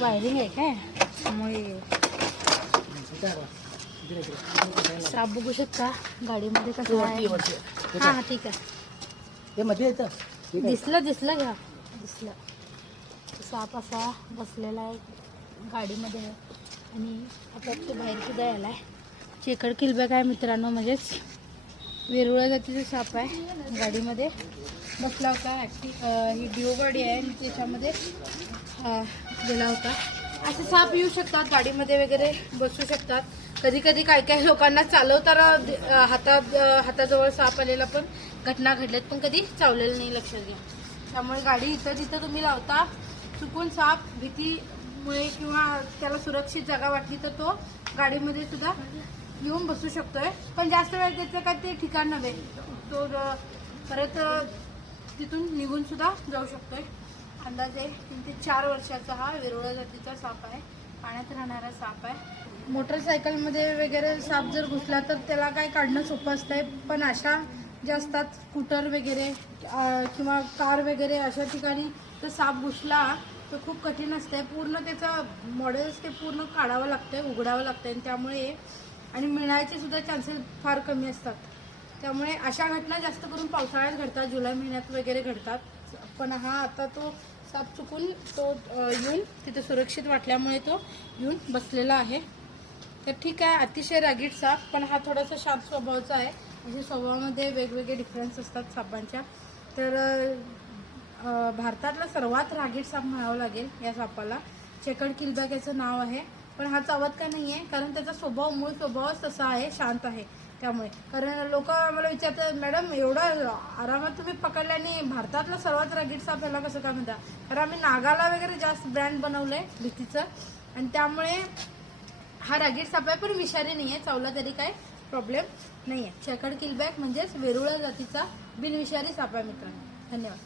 Wiring आहे काय? त्यामुळे साप बघू शकता गाडीमध्ये कसं आहे. हा हा ठीक आहे. हे मध्ये येतं दिसलं दिसलं घ्या दिसलं. साप असा बसलेला आहे गाडीमध्ये. आणि आता तो बाहेर सुद्धा यायला आहे. चेकड किलबॅग आहे मित्रांनो म्हणजेच वेरुळा जातीचा साप आहे गाडीमध्ये. बसला होता ॲक्टी ही डिओ गाडी आहे त्याच्यामध्ये गेला होता. असे साप येऊ शकतात गाडीमध्ये वगैरे बसू शकतात. कधी कधी काय काय लोकांना चालवताना हातात हाताजवळ साप आलेला पण घटना घडल्यात पण कधी चावलेलं नाही लक्षात घ्या. त्यामुळे गाडी इथं तिथं तुम्ही लावता. चुकून साप भीतीमुळे किंवा त्याला सुरक्षित जागा वाटली तर तो गाडीमध्ये सुद्धा येऊन बसू शकतोय. पण जास्त वेळ त्याचं काय ते ठिकाण नव्हे. तो परत तिथून निघून सुद्धा जाऊ शकतोय. अंदाजे तीन ते चार वर्षाचा हा वेरुळा जातीचा साप आहे. पाण्यात राहणारा साप आहे. मोटरसायकलमध्ये वगैरे साप जर घुसला तर त्याला काय काढणं सोपं असतंय. पण अशा ज्या असतात स्कूटर वगैरे किंवा कार वगैरे अशा ठिकाणी तर साप घुसला तर खूप कठीण असतंय. पूर्ण त्याचं मॉडेल्स ते पूर्ण काढावं लागतंय उघडावं लागतंय. आणि त्यामुळे आणि मिळायचे सुद्धा चान्सेस फार कमी असतात. त्यामुळे अशा घटना जास्त करून पावसाळ्यात घडतात जुलै महिन्यात वगैरे घडतात. पण हा आता तो साप चुकून तो येऊन तिथे सुरक्षित वाटल्यामुळे तो येऊन बसलेला आहे. तर ठीक आहे अतिशय रागीट साप पण हा थोडासा शांत स्वभावाचा आहे. म्हणजे स्वभावामध्ये वेगवेगळे डिफरन्स असतात सापांच्या. तर भारतातला सर्वात रागीट साप म्हणावं लागेल या सापाला. चेकड किलबॅग याचं नाव आहे. पण हा चावत का नाही आहे कारण त्याचा स्वभाव मूळ स्वभावच तसा आहे शांत आहे त्यामुळे. कारण लोक मला विचारतात मॅडम एवढा आरामात तुम्ही पकडल्याने भारतातला सर्वात रागीट साप याला कसं काय म्हणता? कारण आम्ही नागाला वगैरे जास्त ब्रँड बनवलंय भीतीचं. आणि त्यामुळे हा रागीट साप आहे पण विषारी नाही आहे चावला तरी काय प्रॉब्लेम नाही आहे शेकड किलबॅक म्हणजेच वेरुळा जातीचा बिनविषारी साप आहे मित्रांनो. धन्यवाद.